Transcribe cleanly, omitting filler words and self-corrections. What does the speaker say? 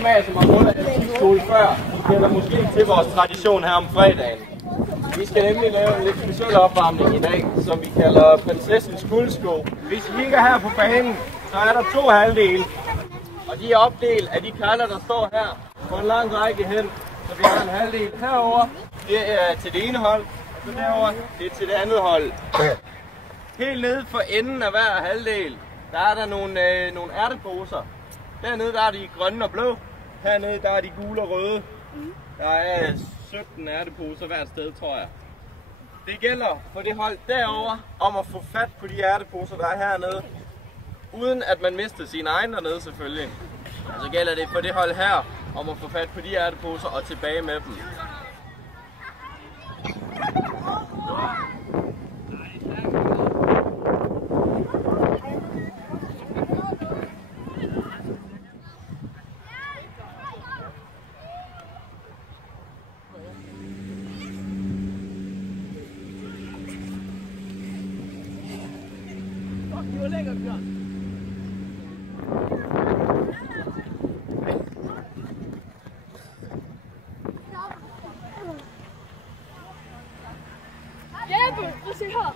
Dem af jer, som har gået atletikskole før, kender måske til vores tradition her om fredagen. Vi skal nemlig lave en lidt speciel opvarmning i dag, som vi kalder prinsessens guldsko. Hvis I kigger her på banen, så er der 2 halvdele. Og de er opdelt af de kalder, der står her på en lang række hen. Så vi har en halvdel herover, det er til det ene hold, og så derovre, det er til det andet hold. Helt nede for enden af hver halvdel, der er der nogle ærteposer. Dernede der er de grønne og blå, hernede der er de gule og røde. Der er 17 ærteposer hvert sted, tror jeg. Det gælder for det hold derovre om at få fat på de ærteposer, der er hernede, uden at man mister sin egen dernede selvfølgelig. Og så gælder det for det hold her om at få fat på de ærteposer og tilbage med dem. Det var lækkert, Bjørn. Jeppe, prøv at se her.